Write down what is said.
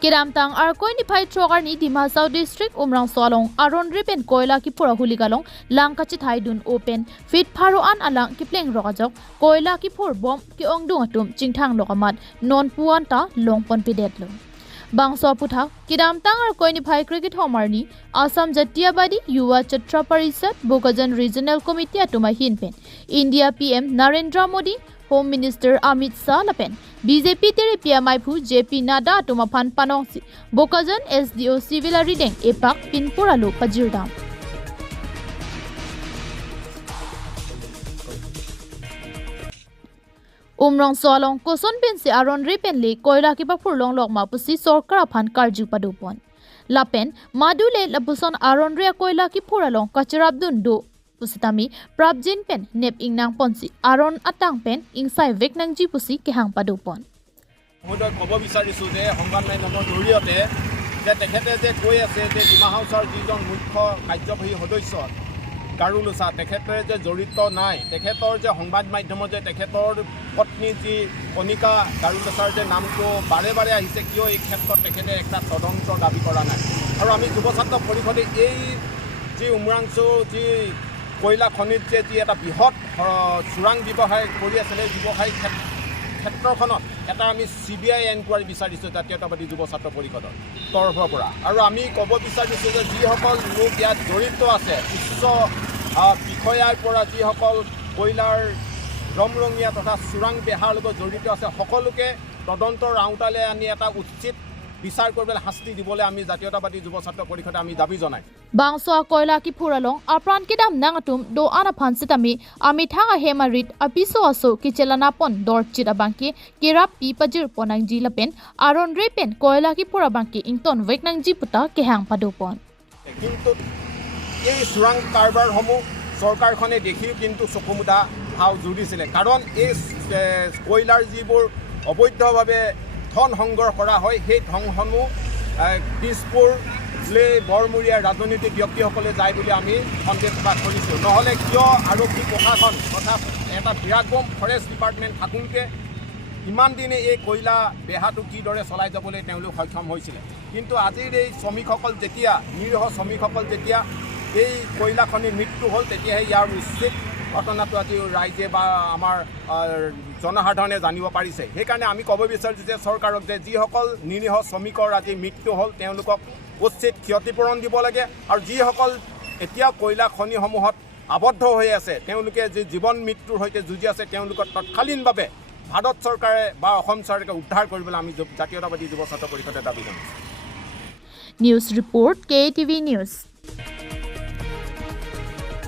Kedam tang arkoi ni phai Sorkar ni Dimhasau district Umrongso aron ripen koila ki pura huligalong langkachi thai dun open fit pharo an alang ki pleng rokajok koila ki phur bom ki ongdung atum chingthang lokamat non puan ta longpon pidet lo bangso putha Kedam tang arkoi ni phai cricket homar ni Assam Jatiyabadi Yuwa Chatra Parisad Bokajan Regional Committee atuma hinpen India PM Narendra Modi Home Minister Amit Shah lapen BJP tere PMI phu JP Nada atuma aphan panong Bokajan SDO Civil Rideng epak pinpuralu pajirdam Umrongso koson pen se aron ripen le koila ki paphur long lok ma pusi Sorkar aphan karju padupon lapen madule labuson aron ria koila ki phuralong kacharabdun do pusitami prabjin pen nep ingnang ponsi aron atang pen ingsai veknangji pusi kehang padupon মই কব বিচাৰিছো যে সংবাদ মাধ্যমৰ জৰিয়তে যে তেখেতে যে কৈ আছে যে ডিমা হাউচৰ যিজন মুখ্য কাৰ্যবাহী সদস্য গাৰুলোচা তেখেতে যে জড়িত নাই তেখেতৰ যে সংবাদ মাধ্যমৰ যে তেখেতৰ পত্নী যি কণিকা গাৰুলোচাৰ যে নামটো বাৰে বাৰে আহিছে কিয় এই ক্ষেত্ৰত তেখেতে একটা তদন্ত দাবী কৰা নাই আৰু আমি যুৱ ছাত্ৰ পৰিষদে এই যি উমৰাংচো যি কয়লা খনিত যে যি এটা বৃহৎ চোৰাং ব্যৱসায় কৰি আছে এই ব্যৱসায় ক্ষেত্ৰখনত এটা আমি CBI এনকুৱাৰী বিচাৰিছোঁ জাতীয়তাবাদী যুৱ ছাত্ৰ পৰিষদৰ তৰফৰ পৰা আৰু আমি ক'ব বিচাৰিছোঁ যে যিসকল লোক ইয়াত জড়িত আছে উচ্চ বিষয়াৰ পৰা যিসকল কয়লাৰ ৰমৰঙীয়া তথা চোৰাং বেহাৰ লগত জড়িত আছে সকলোকে তদন্তৰ আওতালে আনি এটা উচিত বিচাৰ কৰিবলৈ শাস্তি দিবলৈ আমি জাতীয়তাবাদী যুৱ ছাত্ৰ পৰিষদে আমি দাবী জনাই bangso koila ki phuralong apran kedam nangatum do ana phan sitami ami thanga hemarit apiso aso ki chelana pon dor chira bangki kerap pi pajir pinangji lapen aron repen koila ki phura bangki ington veknangji puta kehang padupon কিন্তু এই চোৰাং কাৰবাৰসমূহ চৰকাৰখনে দেখি কিন্তু চকুমুদা হাও জুৰিছিলে কাৰণ এই কয়লাৰ যিবোৰ অবৈধভাৱে ধন সংগ্ৰহ কৰা হয় সেই ধনসমূহ দিছপুৰ বৰমূৰীয়া ৰাজনৈতিক ব্যক্তিসকলে যায় বুলি আমি সন্দেহ প্ৰকাশ কৰিছোঁ নহ'লে কিয় আৰক্ষী প্ৰশাসন তথা এটা বিৰাগম ফৰেষ্ট ডিপাৰ্টমেণ্ট থাকোঁতে ইমান দিনে এই কয়লা বেহাটো কিদৰে চলাই যাবলৈ তেওঁলোক সক্ষম হৈছিলে কিন্তু আজিৰ এই শ্ৰমিকসকল যেতিয়া নিৰীহ শ্ৰমিকসকল যেতিয়া এই কয়লা খনিৰ মৃত্যু হ'ল তেতিয়াহে ইয়াৰ উচিত ঘটনাটো আজি ৰাইজে বা আমাৰ জনসাধাৰণে জানিব পাৰিছে সেইকাৰণে আমি ক'ব বিচাৰিছোঁ যে চৰকাৰক যে যিসকল নিৰীহ শ্ৰমিকৰ আজি মৃত্যু হ'ল তেওঁলোকক উচিত ক্ষতিপূৰণ দিব লাগে আৰু যিসকল এতিয়া কয়লা খনিসমূহত আবদ্ধ হৈ আছে তেওঁলোকে যি জীৱন মৃত্যুৰ সৈতে যুঁজি আছে তেওঁলোকক তৎকালীনভাৱে ভাৰত চৰকাৰে বা অসম চৰকাৰে উদ্ধাৰ কৰিবলৈ আমি জাতীয়তাবাদী যুৱ ছাত্ৰ পৰিষদে দাবী জনাইছোঁ নিউজ ৰিপৰ্ট KTV নিউজ